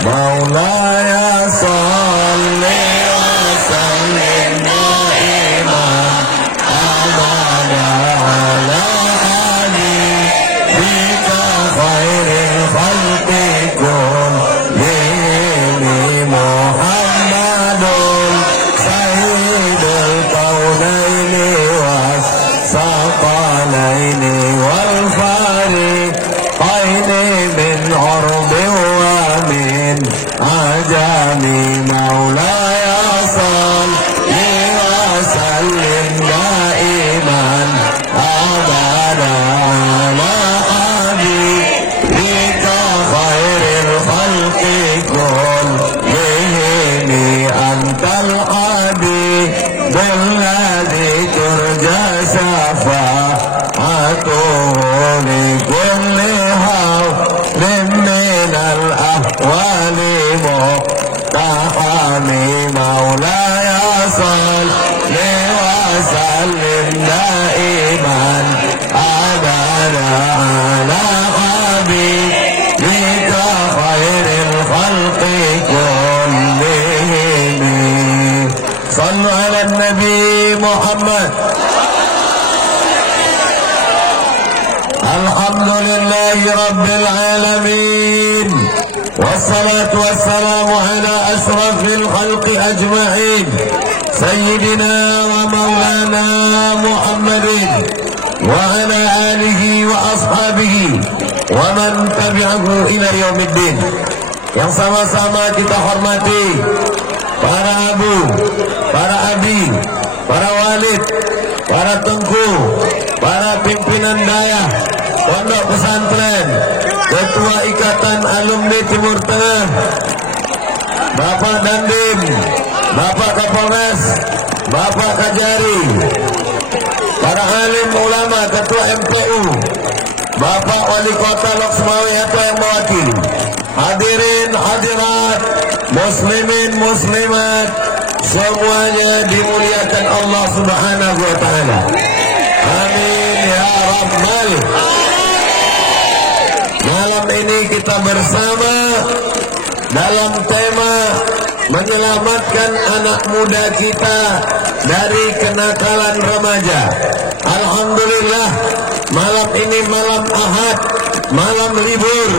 مولاي صل وسلم دائما أبدا على حبيبك خير الخلق كلهم محمد سيد الكونين والثقلين والفريقين من عرب ومن عجم مولاي صل وسلم دائما أبدا على حبيبك خير الخلق كلهم أنت الحبيب الذي ترجى شفاعته لكل هول من الأهوال مقتحم مولاي صل وسلم دائما أبدا على حبيبك خير الخلق كلهم صلوا على النبي محمد. الحمد لله رب العالمين والصلاة والسلام على أشرف الخلق أجمعين سيدنا ومولانا محمد وعلى آله وأصحابه ومن تبعه إلى يوم الدين. Yang sama-sama kita hormati para abu, para abi, para walid, para tengku, para pimpinan daya, pondok pesantren, ketua ikatan alumni Timur Tengah, Bapak Dandim, Bapak Kapolres, Bapak Kajari, para alim ulama, ketua MPU, Bapak Wali Kota Lok Sumawe atau yang mewakili, hadirin hadirat, muslimin muslimat, semuanya dimuliakan Allah Subhanahu wa taala. Amin ya rabbal. Malam ini kita bersama dalam tema menyelamatkan anak muda kita dari kenakalan remaja. Alhamdulillah, malam ini malam Ahad, malam libur.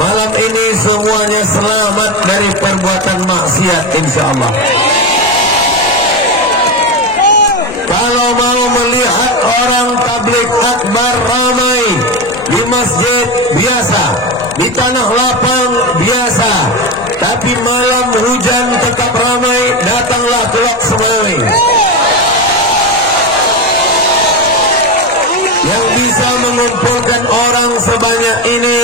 Malam ini semuanya selamat dari perbuatan maksiat insyaallah. Kalau mau melihat orang tabligh akbar ramai di masjid biasa, di tanah lapang biasa, tapi malam hujan tetap ramai, datanglah ke Lok Sumawe. Yang bisa mengumpulkan orang sebanyak ini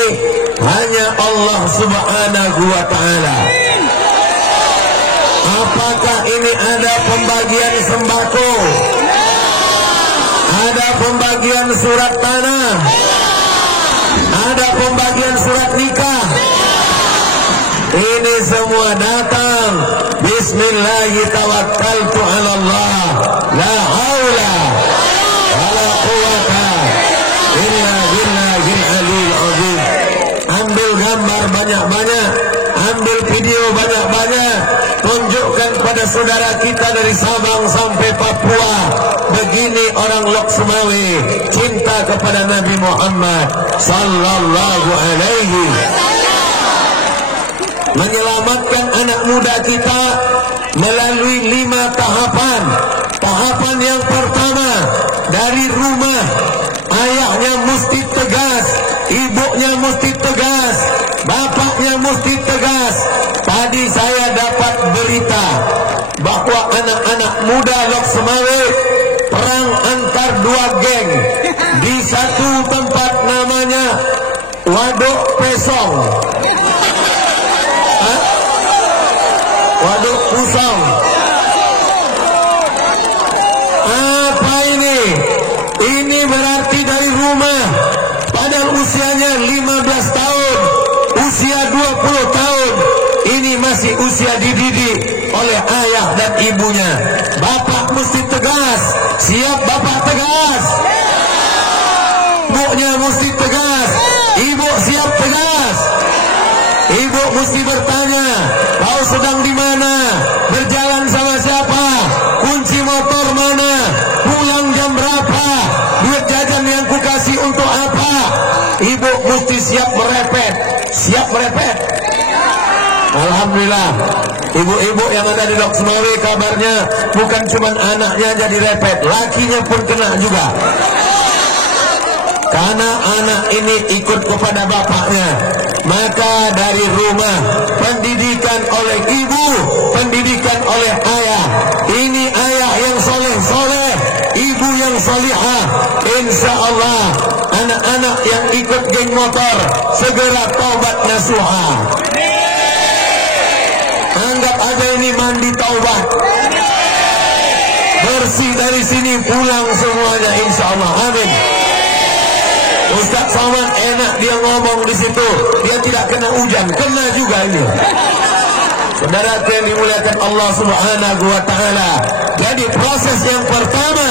hanya Allah Subhanahu wa taala. Apakah ini ada pembagian sembako? Ada pembagian surat tanah? Ada pembagian surat nikah? Ini semua datang Bismillahirrahmanirrahim ala Allah, la haula wala quwata illa billahil aliyil azim. Ambil gambar banyak-banyak, ambil video banyak-banyak, tunjukkan pada saudara kita dari Sabang sampai Papua. Begini orang Lok Sumawe cinta kepada Nabi Muhammad sallallahu alaihi wasallam. Menyelamatkan anak muda kita melalui 5 tahapan. Tahapan yang pertama, dari rumah ayahnya mesti tegas, ibunya mesti tegas, bapaknya mesti tegas. Tadi saya dapat berita bahwa anak-anak muda Lok Sumawe perang antar 2 geng di satu tempat namanya Waduk Pesong. Waduk Pusong. Apa ini? Ini berarti dari rumah. Padahal usianya 15 tahun, usia 20 tahun. Ini masih usia dididik oleh ayah dan ibunya. Bapak mesti tegas. Siap bapak tegas? Ibunya mesti tegas. Ibu siap tegas? Ibu mesti bertanya, kau sedang di mana? Berjalan sama siapa? Kunci motor mana? Pulang jam berapa? Duit jajan yang kukasih untuk apa? Ibu mesti siap merepet. Siap merepet. Alhamdulillah, ibu-ibu yang ada di Loksmawe kabarnya bukan cuma anaknya jadi repet, lakinya pun kena juga. Karena anak ini ikut kepada bapaknya, maka dari rumah pendidikan oleh ibu, pendidikan oleh ayah. Ini ayah yang soleh-soleh, ibu yang solihah. Insya Allah anak-anak yang ikut geng motor segera taubat nasuha. Anggap aja ini mandi taubat, bersih dari sini pulang semuanya insya Allah. Amin. Ustaz Somad enak dia ngomong di situ, dia tidak kena hujan, kena juga ini. Saudara yang dimuliakan Allah Subhanahu wa taala. Jadi proses yang pertama,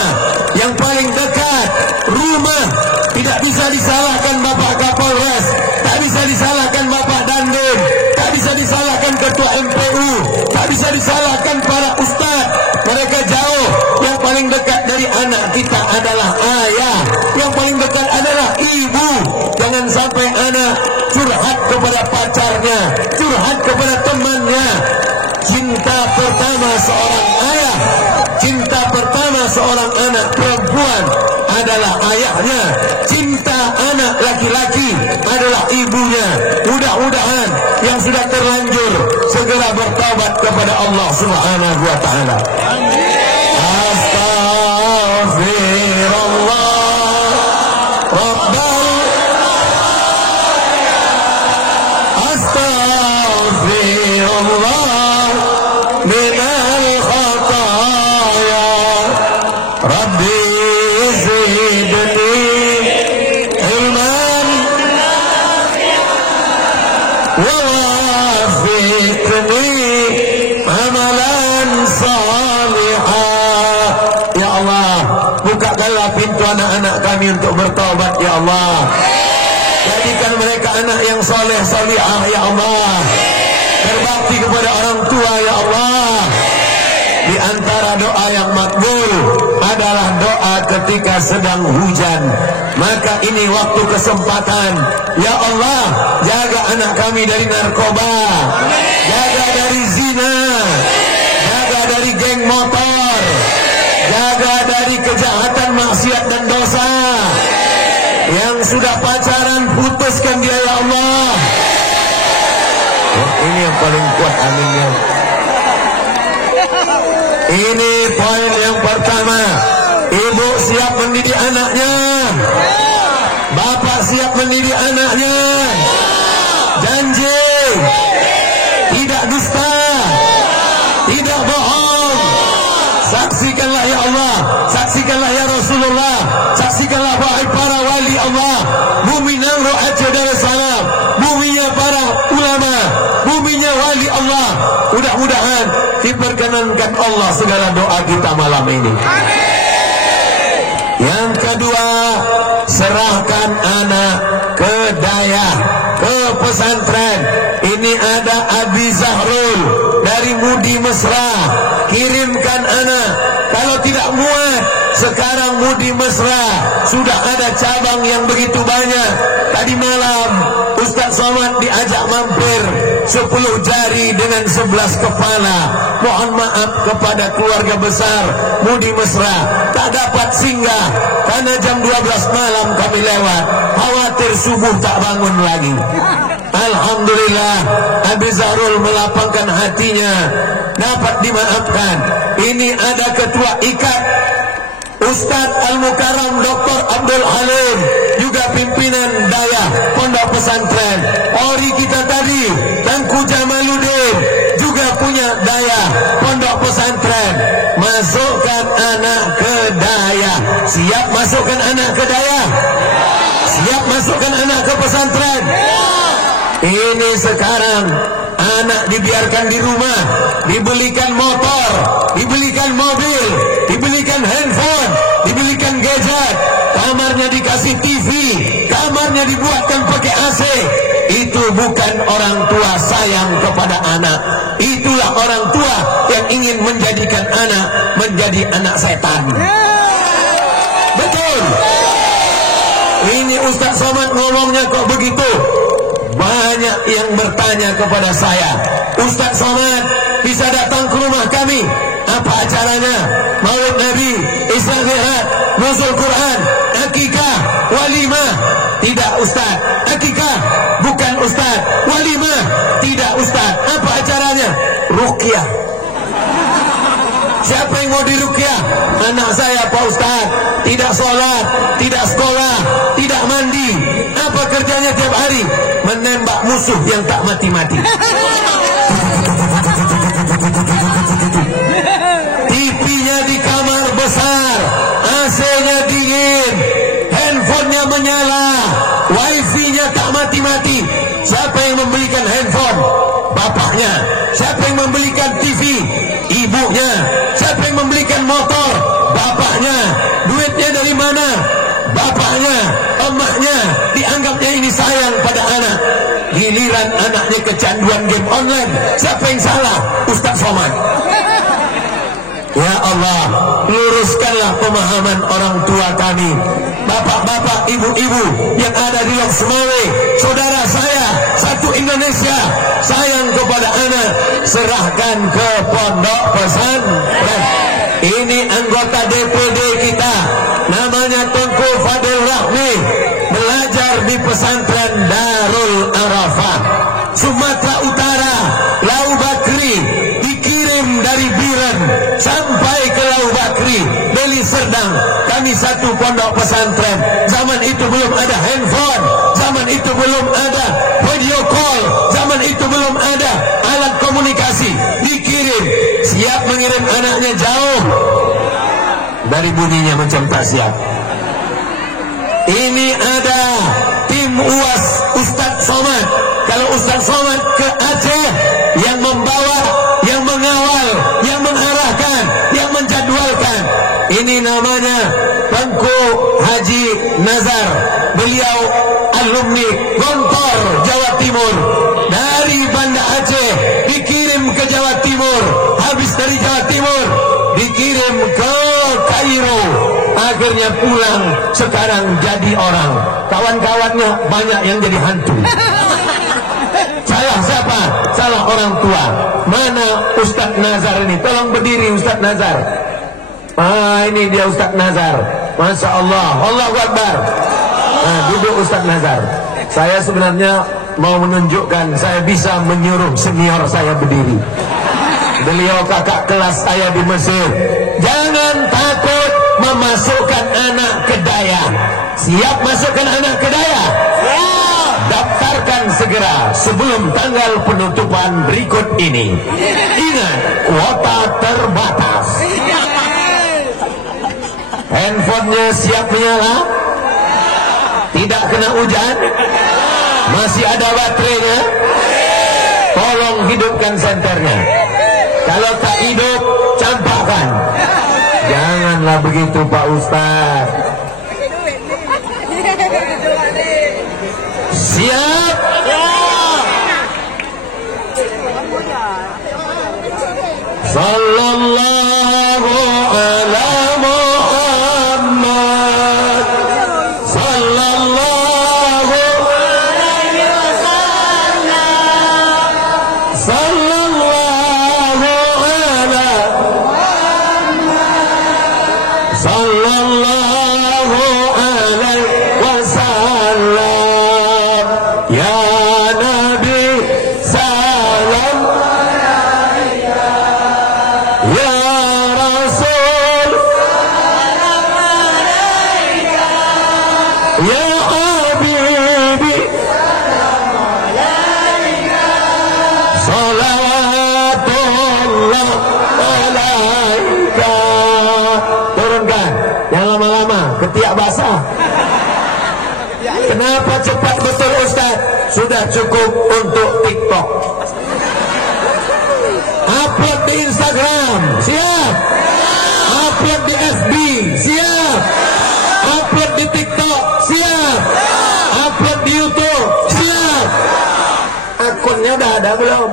yang paling dekat, rumah. Tidak bisa disalahkan Bapak Kapolres, tak bisa disalahkan Bapak Dandim, tak bisa disalahkan Ketua MPU, tak bisa disalahkan para ustaz. Mereka jauh. Yang paling dekat dari anak kita adalah ayah. Yang paling dekat adalah ibu. Jangan sampai anak curhat kepada pacarnya, curhat kepada temannya. Cinta pertama seorang ayah, cinta pertama seorang anak perempuan adalah ayahnya. Cinta anak laki-laki adalah ibunya. Mudah-mudahan yang sudah terlanjur segera bertaubat kepada Allah Subhanahu wa taala. Astaghfirullah Rabbal Astaghfirullah minal khataya Rabbi zidni ilman wa wafiqni amalan salihah. Ya Allah, bukakanlah pintu anak-anak kami untuk bertaubat ya Allah. Jadikan mereka anak yang soleh solihah ya Allah. Berbakti kepada orang tua ya Allah. Di antara doa yang makbul adalah doa ketika sedang hujan. Maka ini waktu kesempatan. Ya Allah, jaga anak kami dari narkoba, jaga dari zina, jaga dari geng motor, jaga dari kejahatan, maksiat dan dosa. Yang sudah pacaran, putuskan dia ya Allah. Oh, ini yang paling kuat, amin ya. Ini poin yang pertama. Ibu siap mendidik anaknya, bapak siap mendidik anaknya. Janji tidak dusta, tidak bohong. Saksikanlah ya Allah, saksikanlah ya Rasulullah, saksikanlah para wali Allah, bumi Nangro Aceh Darussalam, buminya para ulama, buminya wali Allah. Mudah-mudahan diperkenankan Allah segala doa kita malam ini. Yang kedua, serahkan anak ke daya, ke pesantren. Ini ada Abi Zahrul dari Mudi Mesra. Kirimkan anak. Kalau tidak muat, sekarang Mudi Mesra sudah ada cabang yang begitu banyak. Tadi malam Ustaz Somad diajak mampir 10 jari dengan 11 kepala. Mohon maaf kepada keluarga besar Mudi Mesra, tak dapat singgah karena jam 12 malam kami lewat. Khawatir subuh tak bangun lagi. Alhamdulillah, Abi Zahrul melapangkan hatinya, dapat dimaafkan. Ini ada ketua IKAT Ustadz Al-Mukarram Dr. Abdul Halim, juga pimpinan daya pondok pesantren. Ori kita tadi, Tengku Jamaluddin, juga punya daya pondok pesantren. Masukkan anak ke daya. Siap masukkan anak ke daya? Siap masukkan anak ke pesantren? Ini sekarang Anak dibiarkan di rumah, dibelikan motor, dibelikan mobil, dibelikan handphone, dibelikan gadget, kamarnya dikasih TV, kamarnya dibuatkan pakai AC. Itu bukan orang tua sayang kepada anak. Itulah orang tua yang ingin menjadikan anak menjadi anak setan. Betul. Ini Ustaz Somad ngomongnya kok begitu? Banyak yang bertanya kepada saya, Ustaz Somad bisa datang ke rumah kami, apa acaranya? Maulid Nabi, Isra Mi'raj, nuzul Quran, akikah, walimah? Tidak Ustaz. Akikah? Bukan Ustaz. Walimah? Tidak Ustaz. Apa acaranya? Ruqyah. Siapa yang mau diruqyah? Anak saya Pak Ustaz. Tidak sholat, tidak sekolah, tidak mandi. Apa kerjanya tiap hari? Menembak musuh yang tak mati-mati. TV-nya di kamar besar, AC-nya dingin, handphonenya menyala, wifi-nya tak mati-mati. Siapa yang membelikan handphone? Bapaknya. Siapa yang membelikan TV? Ibunya. Siapa yang membelikan motor? Bapaknya. Duitnya dari mana? Bapaknya. Emaknya. Dianggapnya ini sayang pada anak. Giliran anaknya kecanduan game online. Siapa yang salah? Ustaz Somad. Ya Allah, luruskanlah pemahaman orang tua kami. Bapak-bapak, ibu-ibu yang ada di Lok Sumawe, saudara saya, satu Indonesia, sayang kepada anak, serahkan ke pondok pesantren. Ini anggota DPD kita, namanya Tengku Fadil Rahmi, belajar di pesantren Darul Arafah, Sumatera Utara, Lau Bakri, dikirim dari Biren sampai ke Lau Bakri, Deli Serdang. Kami satu pondok pesantren. Zaman itu belum ada handphone, zaman itu belum ada video call, zaman itu belum ada alat komunikasi. Dikirim, siap mengirim anaknya jauh. Dari bunyinya macam tak siap. Ini ada tim UAS Ustaz Somad. Kalau Ustaz Somad ke Aceh, yang membawa, yang mengawal, yang mengarahkan, yang menjadwalkan. Ini namanya Tengku Haji Nazar. Beliau alumni Gontor, Jawa Timur. Dari Banda Aceh dikirim ke Jawa Timur. Habis dari Jawa Timur dikirim ke Kairo. Akhirnya pulang, sekarang jadi orang. Kawan-kawannya banyak yang jadi hantu. Salah siapa? Salah orang tua. Mana Ustaz Nazar ini? Tolong berdiri Ustaz Nazar. Ini dia Ustaz Nazar. Masya Allah. Allahu Akbar. Nah, duduk Ustaz Nazar. Saya sebenarnya mau menunjukkan saya bisa menyuruh senior saya berdiri. Beliau kakak kelas saya di Mesir. Jangan takut memasukkan anak ke daya. Siap masukkan anak ke daya? Daftarkan segera sebelum tanggal penutupan berikut ini. Ingat, kuota terbatas. Handphonenya siap menyala? Tidak kena hujan? Masih ada baterainya? Tolong hidupkan senternya. Kalau tak hidup, campakkan. Janganlah begitu Pak Ustaz. Siap? Sallallahu ala Muhammad. Sallallahu alaihi wasallam. Sallallahu ala Muhammad. Sallallahu alaihi wasallam. Ya Nabi salam alaika. Ya Rasul salam alaika. Ya Habibi salam alaika. Salawatullah alaika. Turunkan, jangan lama-lama, ketiak basah. Kenapa cepat betul Ustaz? Sudah cukup untuk TikTok. Upload di Instagram, siap. Upload di FB, siap. Upload di TikTok, siap. Upload di YouTube, siap. Akunnya udah ada belum?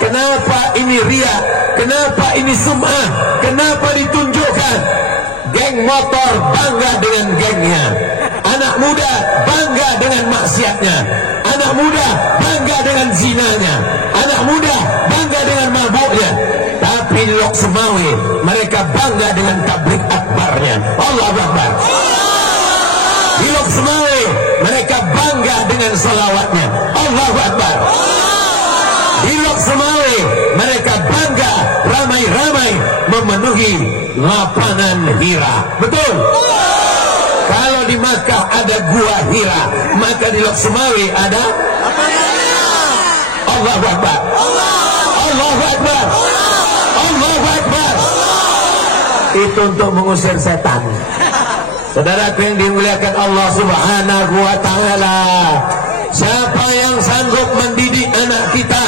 Kenapa ini ria? Kenapa ini sum'ah? Kenapa ditunjukkan? Geng motor bangga dengan gengnya, anak muda bangga dengan maksiatnya, anak muda bangga dengan zinanya, anak muda bangga dengan mabuknya. Tapi di Lok Sumawe mereka bangga dengan tabligh akbarnya. Allahu Akbar. Di Lok Sumawe mereka bangga dengan salawatnya. Allahu Akbar. Di Lok Sumawe mereka bangga ramai-ramai memenuhi lapangan Hira. Betul? Kalau di Makkah ada gua Hira, maka di Lok Sumawe ada Allahu Akbar. Allahu Akbar. Allahu Akbar. Itu untuk mengusir setan. Saudaraku yang dimuliakan Allah Subhanahu wa taala, siapa yang sanggup mendidik anak kita,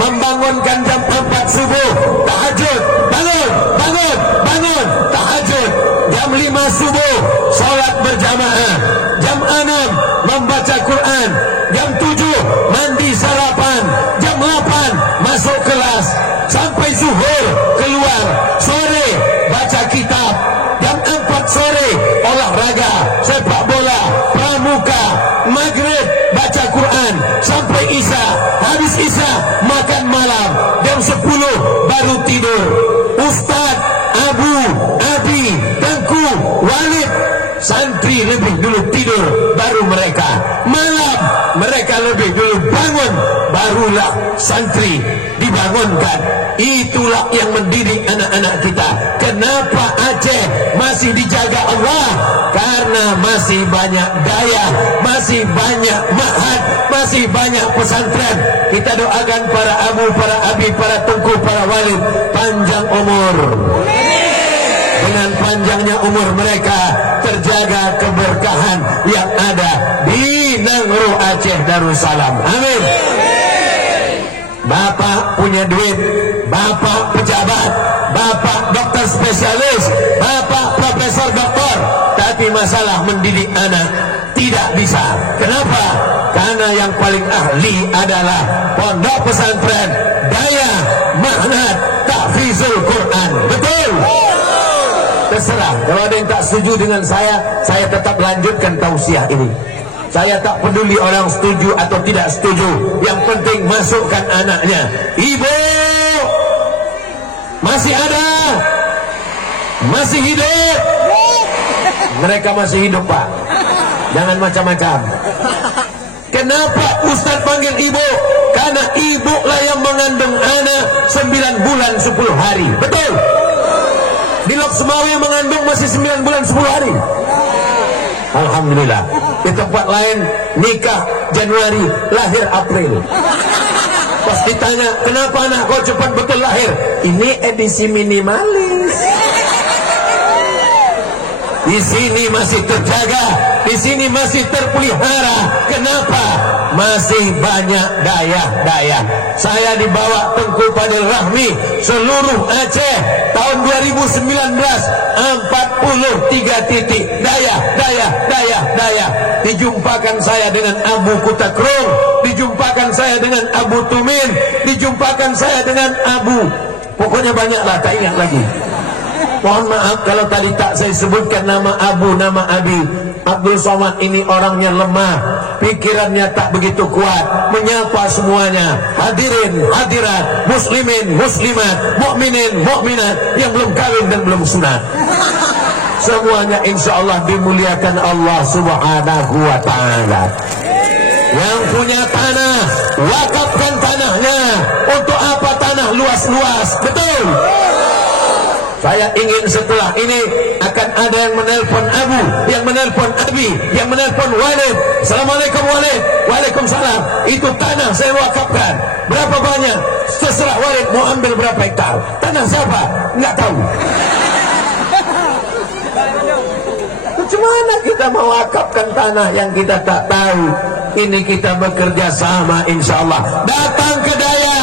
membangunkan jam 4 subuh tahajud, bangun, bangun, bangun, tahajud. Jam 5 subuh salat berjamaah, jam 6 membaca Quran, jam 7 mandi sarapan, jam 8 masuk kelas sampai zuhur keluar, sore baca kitab, jam 4 sore olahraga, sepak bola, pramuka, maghrib baca Quran sampai isya, habis isya makan malam, jam 10 baru tidur. Ustadz, Abu, Abi, Tengku, Walid, santri lebih dulu tidur baru mereka malam, mereka lebih dulu bangun barulah santri dibangunkan. Itulah yang mendidik anak-anak kita. Kenapa Aceh masih dijaga Allah? Karena masih banyak daya, masih banyak ma'had, masih banyak pesantren. Kita doakan para abu, para abi, para tengku, para walid panjang umur. Dengan panjangnya umur mereka terjaga keberkahan yang ada di Nangro Aceh Darussalam. Amin. Bapak punya duit, bapak pejabat, bapak dokter spesialis, bapak profesor doktor, tapi masalah mendidik anak tidak bisa. Kenapa? Karena yang paling ahli adalah pondok pesantren Daya Mahnad Tahfizul Quran. Betul? Terserah, kalau ada yang tak setuju dengan saya tetap lanjutkan tausiah ini. Saya tak peduli orang setuju atau tidak setuju. Yang penting masukkan anaknya. Ibu masih ada, masih hidup. Mereka masih hidup, Pak. Jangan macam-macam. Kenapa Ustaz panggil ibu? Karena ibu lah yang mengandung anak 9 bulan 10 hari. Betul? Di Lok Sumawe yang mengandung masih 9 bulan 10 hari. Alhamdulillah. Di tempat lain nikah Januari, lahir April. Pas ditanya, kenapa anak kau cepat betul lahir? Ini edisi minimalis. Di sini masih terjaga, di sini masih terpelihara. Kenapa? Masih banyak daya-daya. Saya dibawa Tengku Fadil Rahmi seluruh Aceh tahun 2019, 43 titik daya. Dijumpakan saya dengan Abu Kutakrung, dijumpakan saya dengan Abu Tumin, dijumpakan saya dengan Abu, pokoknya banyaklah, tak ingat lagi. Mohon maaf kalau tadi tak saya sebutkan nama Abu, nama Abi. Abdul Somad ini orangnya lemah, pikirannya tak begitu kuat, menyapa semuanya. Hadirin, hadirat, muslimin, muslimat, mukminin, mukminat yang belum kawin dan belum sunat, semuanya insya Allah dimuliakan Allah Subhanahu wa ta'ala. Yang punya tanah, wakafkan tanahnya. Untuk apa tanah luas-luas? Betul? Saya ingin setelah ini akan ada yang menelpon Abu, yang menelpon Abi, yang menelpon Walid. Assalamualaikum Walid. Waalaikumsalam. Itu tanah saya wakafkan. Berapa banyak? Terserah Walid mau ambil berapa hektar. Tanah siapa? Enggak tahu. Bagaimana kita mewakafkan tanah yang kita tak tahu? Ini kita bekerja sama insya Allah. Datang ke Daya,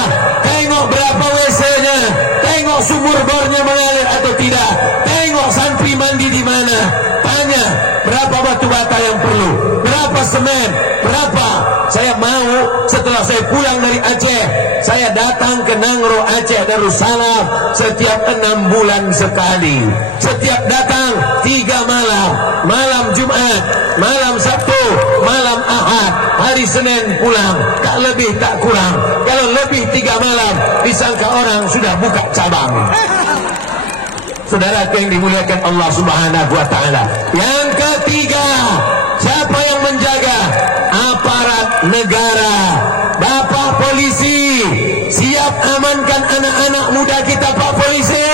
tengok sumur bornya mengalir atau tidak, tengok santri mandi di mana, tanya berapa batu bata yang perlu, berapa semen, berapa. Saya mau setelah saya pulang dari Aceh, saya datang ke Nangro Aceh Darussalam setiap 6 bulan sekali. Setiap datang 3 malam, malam Jumat, malam Sabtu, malam Ahad, hari Senin pulang, tak lebih tak kurang. Kalau lebih 3 malam, disangka orang sudah buka cabang. Saudara yang dimuliakan Allah Subhanahu wa Ta'ala. Yang ketiga, siapa yang menjaga? Aparat negara. Bapak polisi, siap amankan anak-anak muda kita, Pak Polisi.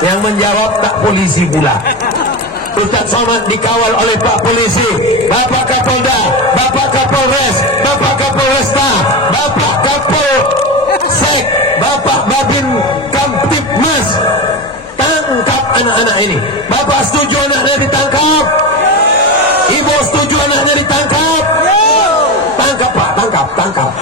Yang menjawab tak polisi pula. Ustaz Somad dikawal oleh Pak Polisi, Bapak Kapolda, Bapak Kapolres, Bapak Kapolresta, Bapak Kapolsek, Bapak Babin Kamtibmas. Tangkap anak-anak ini. Bapak setuju anaknya ditangkap? Ibu setuju anaknya ditangkap? Tangkap Pak, tangkap.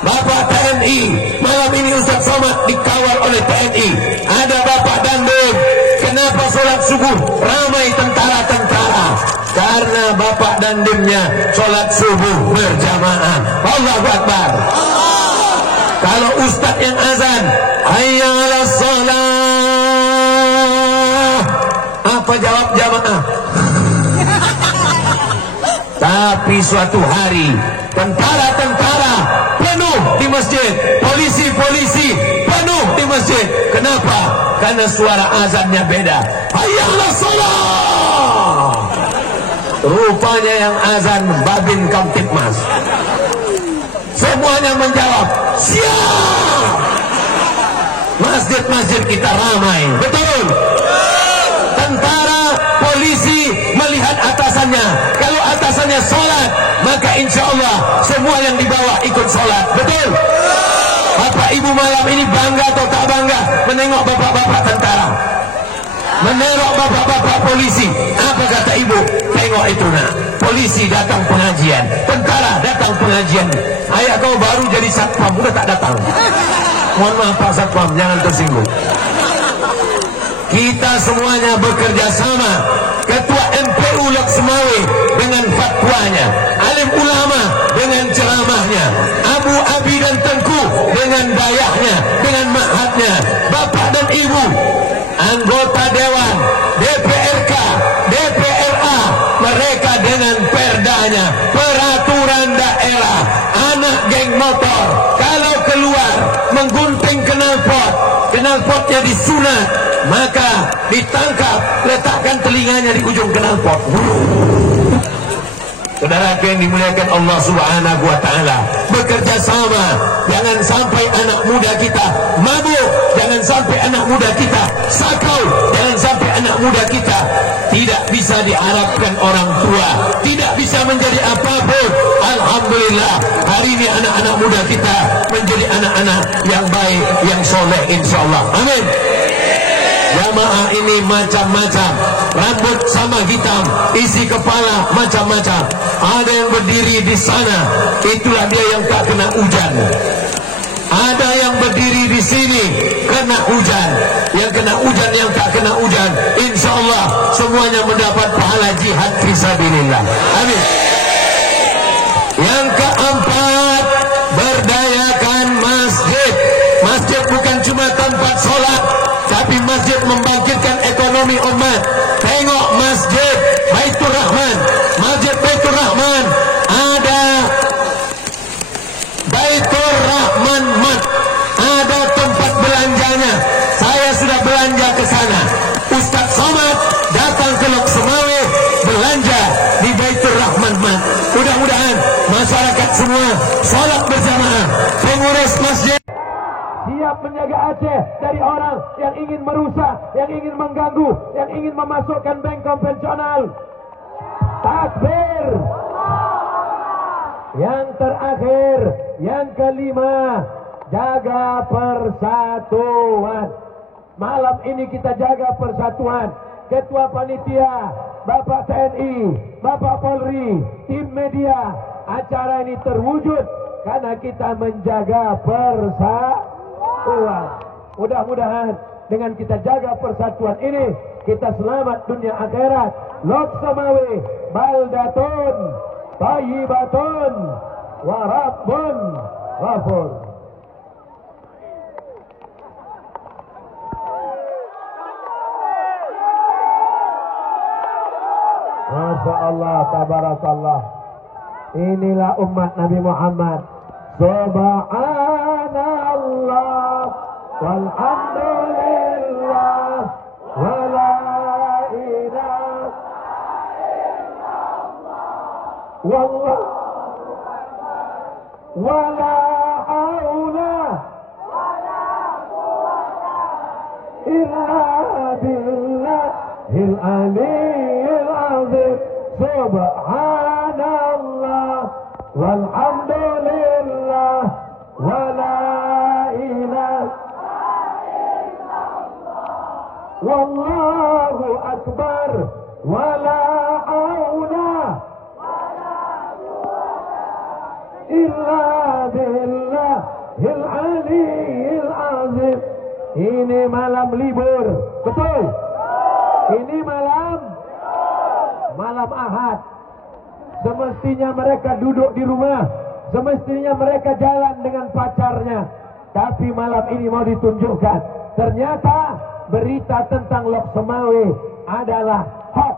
Bapak TNI, malam ini Ustaz Somad dikawal oleh TNI. Ada Bapak Dandim. Kenapa sholat subuh ramai tentara-tentara? Karena Bapak Dandimnya sholat subuh berjamaah. Allahu Akbar. Kalau Ustaz yang azan, hayya 'alas shalah, apa jawab jamaah? Tapi suatu hari tentara-tentara penuh di masjid, polisi-polisi penuh di masjid. Kenapa? Karena suara azannya beda. Hayya 'alas shalah. Rupanya yang azan Babin Kamtibmas. Semuanya menjawab, siap. Masjid-masjid kita ramai, betul? Tentara, polisi melihat atasannya. Kalau atasannya sholat, maka insya Allah semua yang di bawah ikut sholat, betul? Bapak Ibu malam ini bangga atau tak bangga menengok bapak-bapak tentara, menengok bapak-bapak polisi? Apa kata Ibu? Tengok itu nak, polisi datang pengajian, tentara datang pengajian. Ayah kau baru jadi satpam, udah tak datang. Mohon maaf Pak Satpam, jangan tersinggung. Kita semuanya bekerja sama. Ketua MPU Lok Semawe dengan fatwanya, alim ulama dengan ceramahnya, Abu Abi dan Tengku dengan dayahnya, dengan ma'hadnya, bapak dan ibu, anggota dewan, DPRK, DPRA, mereka dengan perdanya, peraturan daerah, anak geng motor kalau keluar menggunting knalpotnya disunat, maka ditangkap, letakkan telinganya di ujung knalpot. Saudara yang dimuliakan Allah Subhanahu wa Ta'ala, bekerja sama. Jangan sampai anak muda kita mabuk, jangan sampai anak muda kita sakau, jangan sampai anak muda kita tidak bisa diharapkan orang tua, tidak bisa menjadi apapun. Alhamdulillah, hari ini anak-anak muda kita menjadi anak-anak yang baik, yang soleh insyaallah. Amin. Jamaah ini macam-macam, rambut sama hitam, isi kepala macam-macam. Ada yang berdiri di sana, itulah dia yang tak kena hujan. Ada yang berdiri di sini kena hujan, yang kena hujan, yang tak kena hujan. Insya Allah semuanya mendapat pahala jihad fisabilillah. Amin. Yang keempat, berdayakan masjid. Masjid bukan cuma tempat sholat, tapi masjid membangkitkan ekonomi umat. Tengok masjid Baitur Rahman, masjid Baitur Rahman, ada Baitur Rahman Mat, ada tempat belanjanya. Saya sudah belanja ke sana. Ustaz Somad datang ke Lok Semawe belanja di Baitur Rahman Mat. Mudah-mudahan masyarakat semua sholat berjamaah. Pengurus masjid siap menjaga Aceh dari orang yang ingin merusak, yang ingin mengganggu, yang ingin memasukkan bank konvensional. Takbir. Yang terakhir, yang kelima, jaga persatuan. Malam ini kita jaga persatuan. Ketua Panitia, Bapak TNI, Bapak Polri, tim media, acara ini terwujud karena kita menjaga persatuan. kuat. Mudah-mudahan dengan kita jaga persatuan ini, kita selamat dunia akhirat. Lok Samawi baldatun thayyibatun wa rabbun ghafur. Masya Allah, tabarakallah. Inilah umat Nabi Muhammad. Subhanallah walhamdulillah wa la ilaha illallah wa la haula illa billahil aliyyil azim. Subhanallah walhamdulillah wa la ilaha wallahu akbar wa la haula illa billahil aliyyil azim. Ini malam libur, betul? Ini malam Ahad. Semestinya mereka duduk di rumah, semestinya mereka jalan dengan pacarnya. Tapi malam ini mau ditunjukkan, ternyata berita tentang Lok Semawe adalah hoax.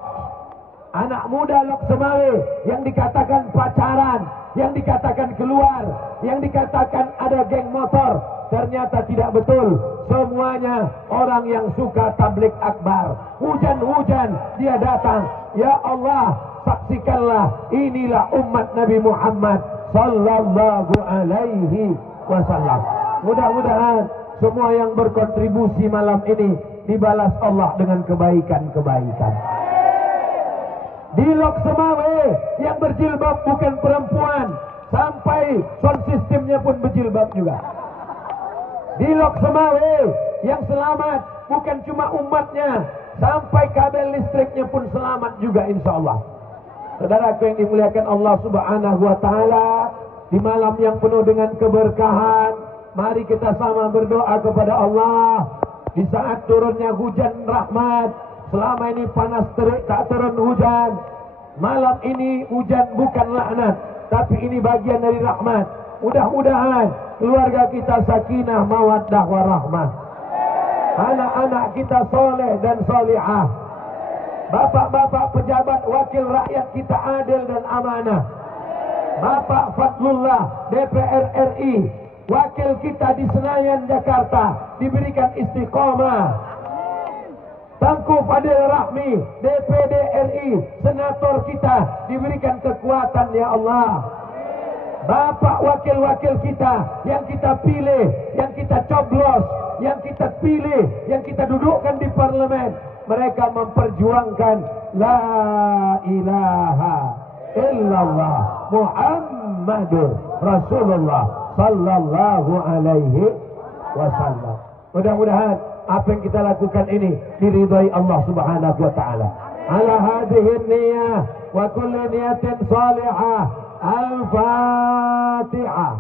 Anak muda Lok Semawe yang dikatakan pacaran, yang dikatakan keluar, yang dikatakan ada geng motor, ternyata tidak betul. Semuanya orang yang suka tablik akbar. Hujan-hujan dia datang. Ya Allah, saksikanlah, inilah umat Nabi Muhammad sallallahu alaihi wasallam. Mudah-mudahan semua yang berkontribusi malam ini dibalas Allah dengan kebaikan-kebaikan. Di Lok Semawe yang berjilbab bukan perempuan, sampai sound systemnya pun berjilbab juga. Di Lok Semawe yang selamat bukan cuma umatnya, sampai kabel listriknya pun selamat juga insya Allah. Saudaraku yang dimuliakan Allah Subhanahu wa Ta'ala, di malam yang penuh dengan keberkahan, mari kita sama berdoa kepada Allah. Di saat turunnya hujan rahmat, selama ini panas terik tak turun hujan, malam ini hujan bukan laknat, tapi ini bagian dari rahmat. Mudah-mudahan keluarga kita sakinah, mawaddah, warahmah. Anak-anak kita soleh dan solihah. Bapak-bapak pejabat wakil rakyat kita adil dan amanah. Bapak Fadlullah DPR RI, wakil kita di Senayan Jakarta, diberikan istiqomah. Tangku Fadil Rahmi DPD RI, senator kita, diberikan kekuatan ya Allah. Bapak wakil-wakil kita yang kita pilih, yang kita coblos, yang kita pilih, yang kita dudukkan di parlemen, mereka memperjuangkan la ilaha illallah Muhammadur Rasulullah sallallahu alaihi wasallam. Mudah-mudahan apa yang kita lakukan ini diridhai Allah Subhanahu wa Ta'ala. Ala hadhihi niyyah wa kulli niyatin salihah. Al-Fatiha.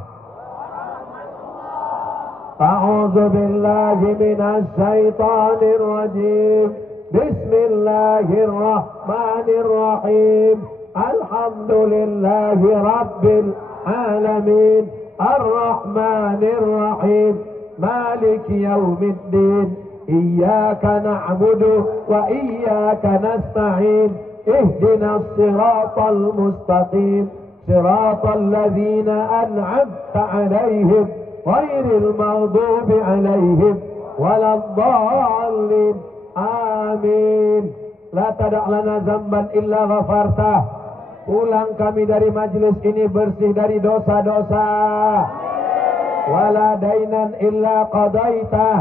A'udzu billahi minasy syaithanir rajim. Bismillahirrahmanirrahim. Alhamdulillahi rabbil alamin. Ar-Rahmanir Rahim. Maliki yaumiddin. Iyyaka na'budu wa iyyaka nasta'in. Ihdinas siratal mustaqim. صراط الذين أنعمت عليهم غير المغضوب عليهم ولا الضالين آمين. La tada' lana zamban illa ghafartah. Pulang kami dari majlis ini bersih dari dosa-dosa. Wala dainan illa qadaitah.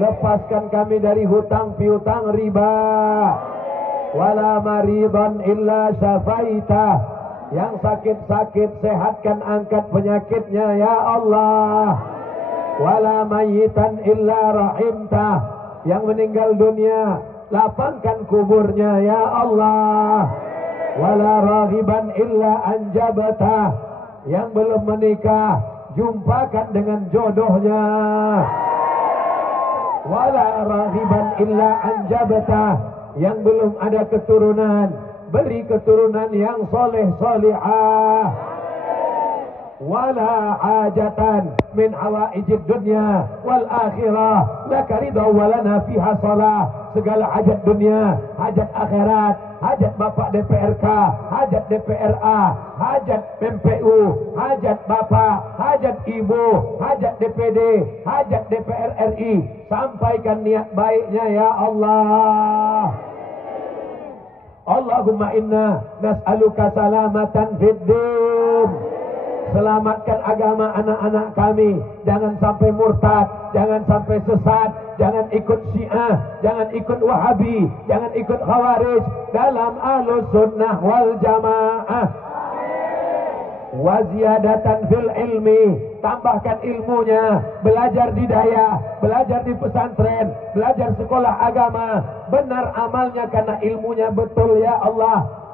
Lepaskan kami dari hutang piutang riba. Wala maridan illa syafaitah. Yang sakit-sakit sehatkan, angkat penyakitnya ya Allah. Wala mayyitan illa rahimtah. Yang meninggal dunia lapangkan kuburnya ya Allah. Wala raghiban illa anjabatah. Yang belum menikah jumpakan dengan jodohnya. wala rahiban illa anjabta, yang belum ada keturunan, beri keturunan yang soleh solihah. Wala hajatan min hawaijid dunya wal akhirah laka ridha walana fiha salah. Segala hajat dunia, hajat akhirat, hajat bapak DPRK, hajat DPRA, hajat MPU, hajat bapak, hajat ibu, hajat DPD, hajat DPR RI, sampaikan niat baiknya ya Allah. Allahumma inna nas'aluka salamatan fid din. Selamatkan agama anak-anak kami, jangan sampai murtad, jangan sampai sesat, jangan ikut Syiah, jangan ikut Wahabi, jangan ikut Khawarij, dalam Ahlus Sunnah wal Jamaah. Wa ziyadatan fil ilmi, tambahkan ilmunya, belajar di daya, belajar di pesantren, belajar sekolah agama, benar amalnya karena ilmunya betul ya Allah.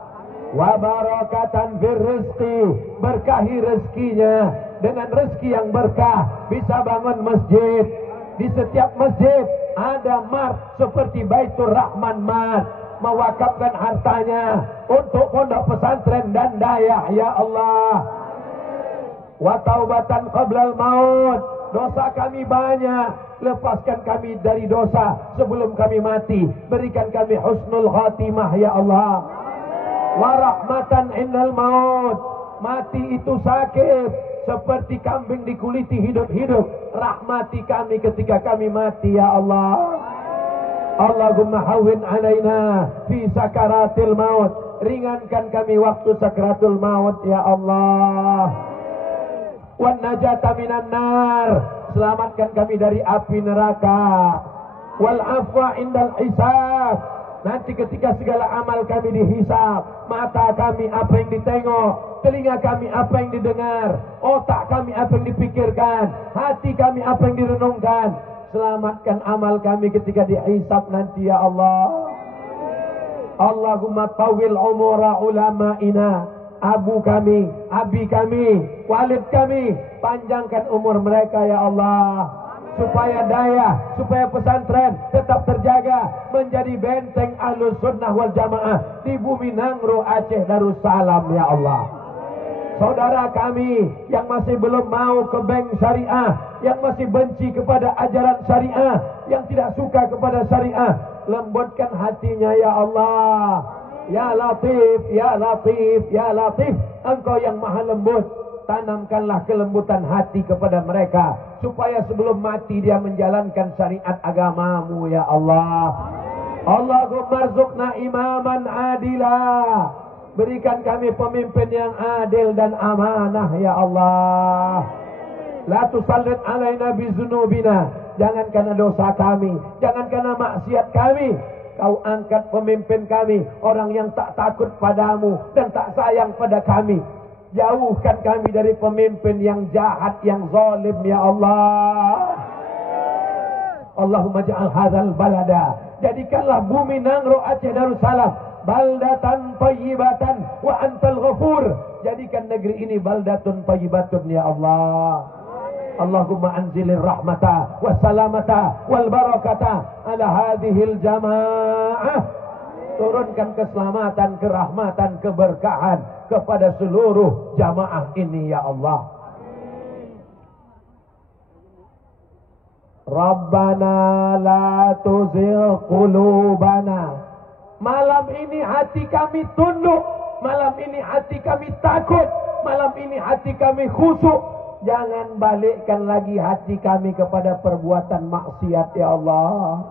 Wa barakatan fir rizqi, berkahi rezekinya, dengan rezeki yang berkah bisa bangun masjid. Di setiap masjid ada mart seperti Baitur Rahman Mart, mewakafkan hartanya untuk pondok pesantren dan daya ya Allah. Wa taubatan qablal maut, dosa kami banyak, lepaskan kami dari dosa sebelum kami mati, berikan kami husnul khatimah ya Allah. Wa rahmatan innal maut, mati itu sakit seperti kambing dikuliti hidup-hidup, rahmati kami ketika kami mati ya Allah. Allahumma hawwin alaina fi sakaratil maut, ringankan kami waktu sakaratul maut ya Allah. Wan najata minan nar, selamatkan kami dari api neraka. Wal afwa indal hisab, nanti ketika segala amal kami dihisab, mata kami apa yang ditengok, telinga kami apa yang didengar, otak kami apa yang dipikirkan, hati kami apa yang direnungkan. Selamatkan amal kami ketika dihisab nanti ya Allah. Allahumma tawil umura ulama'ina, abu kami, abi kami, walid kami, panjangkan umur mereka ya Allah. Supaya daya, supaya pesantren tetap terjaga menjadi benteng Ahlus Sunnah wal Jamaah di bumi Nangro, Aceh Darussalam ya Allah. Saudara kami yang masih belum mau ke bank syariah, yang masih benci kepada ajaran syariah, yang tidak suka kepada syariah, lembutkan hatinya ya Allah. Ya Latif, ya Latif, ya Latif, Engkau yang maha lembut, tanamkanlah kelembutan hati kepada mereka, supaya sebelum mati dia menjalankan syariat agamamu ya Allah. Allahumma rzuqna imaman adila, berikan kami pemimpin yang adil dan amanah ya Allah. La tusallit alaina bizunubina, jangan karena dosa kami, jangan karena maksiat kami Kau angkat pemimpin kami, orang yang tak takut padamu dan tak sayang pada kami. Jauhkan kami dari pemimpin yang jahat, yang zalim ya Allah. Allahumma ja'al hadzal balada, jadikanlah bumi Nangro Aceh Darussalam baldatan thayyibatan wa antal ghafur. Jadikan negeri ini baldatun thayyibatun ya Allah. Allahumma anzilir rahmata wassalamata wal barakata ala hadhil jamaah. Turunkan keselamatan, kerahmatan, keberkahan kepada seluruh jamaah ini ya Allah. Rabbana la tuzigh qulubana. Malam ini hati kami tunduk, malam ini hati kami takut, malam ini hati kami khusyuk. Jangan balikkan lagi hati kami kepada perbuatan maksiat ya Allah.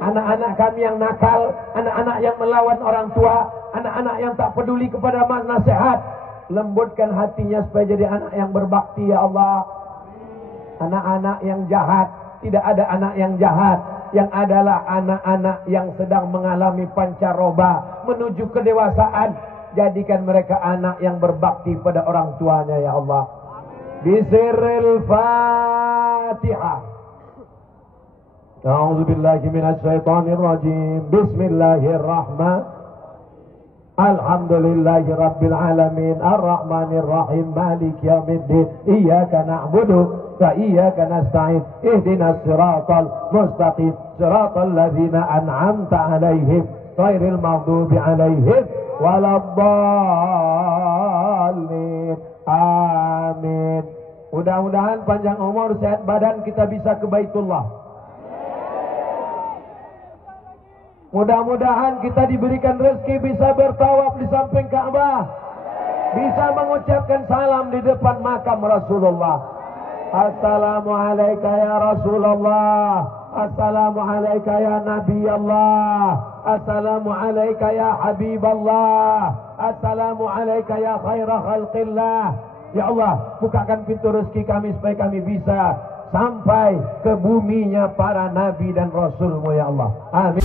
Anak-anak kami yang nakal, anak-anak yang melawan orang tua, anak-anak yang tak peduli kepada nasihat, lembutkan hatinya supaya jadi anak yang berbakti ya Allah. Anak-anak yang jahat, tidak ada anak yang jahat, yang adalah anak-anak yang sedang mengalami pancaroba menuju kedewasaan. Jadikan mereka anak yang berbakti pada orang tuanya ya Allah. Bisiril Fatihah. A'udzu billahi minasy syaithanir rajim. Bismillahirrahmanirrahim. Alhamdulillahi rabbil alamin, arrahmanir rahim, maliki yaumiddin. Iyyaka na'budu wa iyyaka nasta'in. Ihdinas siratal mustaqim, siratal ladzina an'amta 'alaihim ghairil maghdubi 'alaihim waladdallin. Amin. Mudah-mudahan panjang umur, sehat badan, kita bisa ke Baitullah. Mudah-mudahan kita diberikan rezeki bisa bertawaf di samping Ka'bah, bisa mengucapkan salam di depan makam Rasulullah. Assalamualaikum ya Rasulullah, Assalamualaikum ya Nabi Allah, Assalamualaikum ya Habib Allah, Assalamualaikum ya khairah khalqillah. Ya Allah, bukakan pintu rezeki kami supaya kami bisa sampai ke buminya para nabi dan rasulmu ya Allah. Amin.